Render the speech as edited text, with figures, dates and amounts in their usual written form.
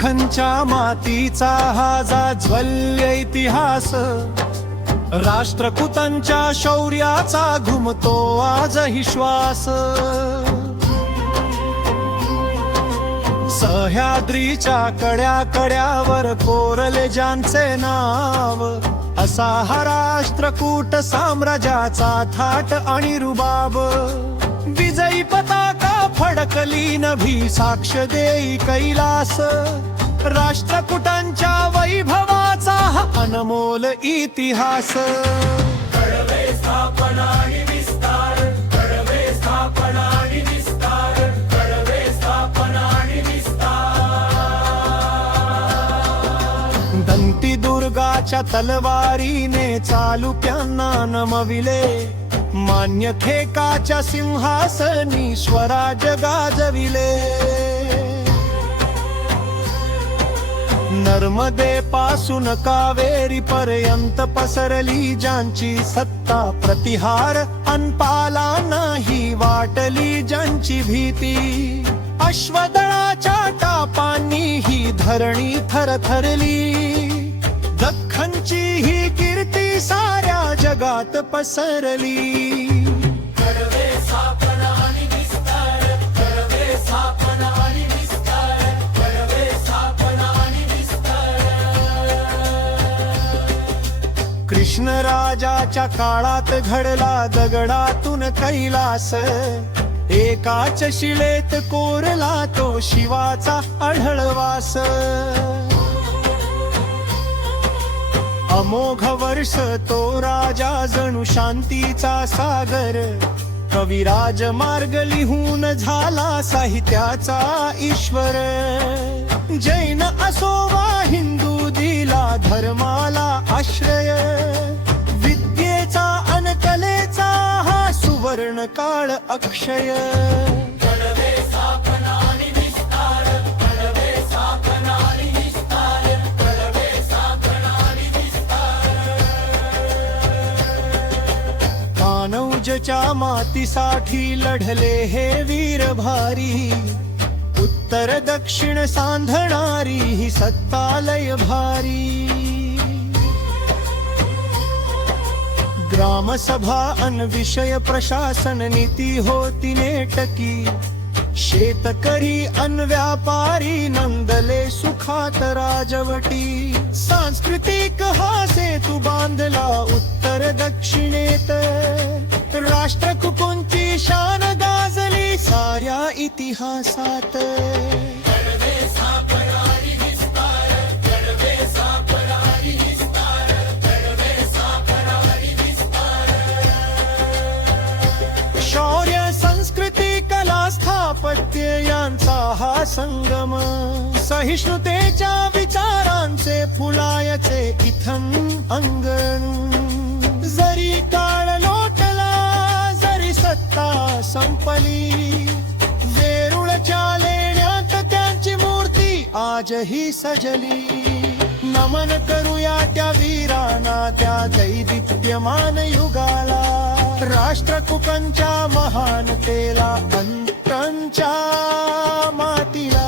दख्खनच्या मातीचा हा जाज्वल्य इतिहास, राष्ट्रकुटांच्या शौर्याचा घुमतो आजही श्वास. सह्याद्रीच्या कड्या कड्यावर कोरले ज्यांचे नाव, असा हा राष्ट्रकूट साम्राज्याचा थाट आणि रुबाब. विजयी पताका फडकली नभी साक्ष देई कैलास, राष्ट्रकुटांच्या वैभवाचा हा अनमोल इतिहास. कळवे स्थापना आणि विस्तार, कळवे स्थापना आणि विस्तार, कळवे स्थापना आणि विस्तार. दंती दुर्गाच्या तलवारीने चालुक्यांना नमविले, मान्य ठेकाच्या सिंहासनी स्वराज्य गाजविले. नर्मदे पासून कावेरी पर्यंत पसरली ज्यांची सत्ता, प्रतिहार अनपालांनाही वाटली ज्यांची भीती. अश्वदळाच्या टापांनी ही धरणी थरथरली, दख्खनची ही कीर्ती साऱ्या जगात पसरली. कळवे स्थापना आणि विस्तार, कळवे स्थापना आणि विस्तार, कळवे स्थापना आणि विस्तार. कृष्णराजाच्या काळात घडला दगडातून कैलास, एकाच शिलेत कोरला तो शिवाचा आढळवास. अमोघ वर्ष तो राजा जणू शांतीचा सागर, कविराज मार्ग लिहून झाला साहित्याचा ईश्वर. जैन असो वा हिंदू दिला धर्माला आश्रय, विद्येचा अन कलेचा हा सुवर्ण काळ अक्षय. कळवे स्थापना आणि विस्तार, कळवे स्थापना आणि विस्तार, कळवे स्थापना आणि विस्तार. कानौजच्या मातीसाठी लढले हे वीर भारी, उत्तर दक्षिण सांधणारी ही सत्तालय भारी. ग्रामसभा अन विषय प्रशासन नीती होती नेटकी, शेतकरी अन व्यापारी नंदले सुखात राजवटी. सांस्कृतिक हा सेतू बांधला उत्तर दक्षिणेत, राष्ट्रकुटांची शान गाजली साऱ्या इतिहासात. कळवे स्थापना आणि विस्तार, कळवे स्थापना आणि विस्तार, कळवे स्थापना आणि विस्तार. शौर्य संस्कृती कला स्थापत्य यांचा हा संगम, सहिष्णुतेच्या विचारांचे फुलायचे इथं अंगण. जरी काळ लोटला, जरी सत्ता संपली, वेरूळच्या लेण्यात त्यांची मूर्ती आजही सजली. नमन करूया त्या वीरांना, त्या दैदिप्यमान युगाला, राष्ट्रकुटांच्या महानतेला, अंतरांच्या मातीला.